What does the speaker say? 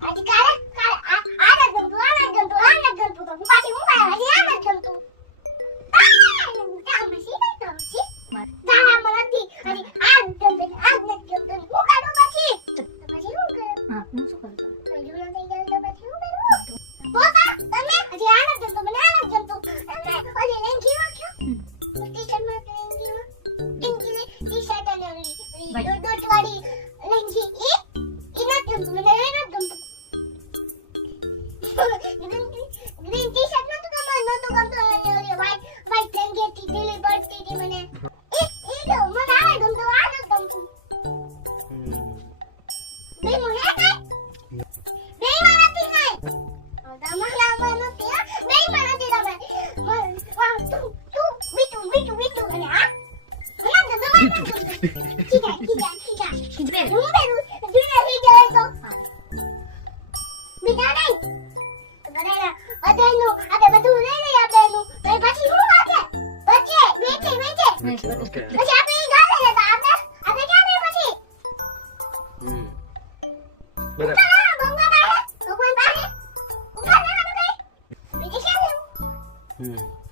આજે કાલે આ નથી ગમતું આ નથી ગમતું આ નથી ગમતું તો હું પાછી હું પાડે હજી આ નથી ગમતું કામ મસી તો સી દાડા મનથી હજી આ નથી ગમતું આ નથી ગમતું હું કાઢું પછી તો પછી હું કરું હા હું શું કરું તો જૂનો થઈ ગયો તો પછી હું કરું પોતા તમે હજી આ નથી ગમતું મને આ નથી ગમતું તમે ઓલી લેંગી વાક્યો ટી-શર્ટ માં લેંગી પિંકી ટી-શર્ટ અને ઓલી ડોટ વાળી લેંગી એ નથી ગમતું મને એ નથી ગમતું ગ્રીન ટી-શર્ટ નતું ગમતું અને ઓલી વ્હાઈટ લેંગી થી ઢીલી પડતી હતી મને એ તો મને આ ગમતું આ નથી ગમતું બે મને કાઈ બે માં નથી કાઈ તમારા મન નથી બે માં નથી તમે તું બીટુ અને આ મને તો દવા ઠીક હું બેરું દુનિયા થઈ જાય તો બીજા નહીં તો બરાબર અધેનું આપણે બધું લઈ લઈએ આપણેનું તો પછી શું વાંચે બચે બેચે પછી આપણે ઈ ગાલે લેતા આપણે ક્યાં નહીં પછી બરાબર ભગવાન પાસે ઉભા રહેવાનું કઈ બીજે ક્યાં લેવું